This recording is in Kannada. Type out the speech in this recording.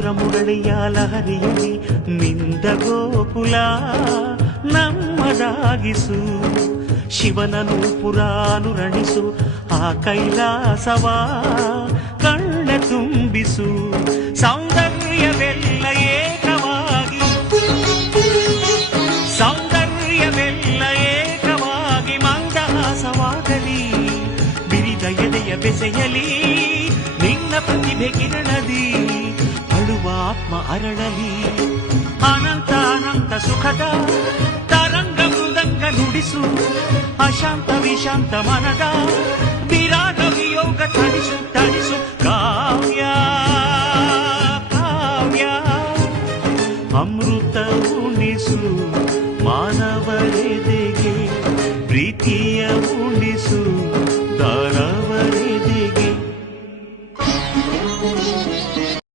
ಮಧುರ ಮುರಳಿಯ ಲಹರಿಯಲ್ಲಿ ಮಿಂದ ಗೋಕುಲ ನಮ್ಮದಾಗಿಸು. ಶಿವನನು ಪುರಾನುರಣಿಸು ಆ ಕೈಲಾಸವ ಕಣ್ಣ ತುಂಬಿಸು. ಸೌಂದರ್ಯವೆಲ್ಲ ಏಕವಾಗಿ, ಸೌಂದರ್ಯವೆಲ್ಲ ಏಕವಾಗಿ ಮಂದಹಾಸವಾಗಲಿ. ಬಿರಿದ ಎದೆಯ ಬೆಸೆಯಲಿ ನಿನ್ನ ಪ್ರತಿಭೆ ಕಿರಣದಿ. ಅಳುವ ಆತ್ಮ ಅರಳಲಿ. ಅನಂತ ಅನಂತ ಸುಖದ ತರಂಗ ಮೃದಂಗ ನುಡಿಸು. ಅಶಾಂತ ವಿಶಾಂತ ಮನದ ವಿರಾಗ ವಿಯೋಗ ತಣಿಸು ತಣಿಸು. ಕಾವ್ಯ ಕಾವ್ಯ ಅಮೃತ ಉಣಿಸು.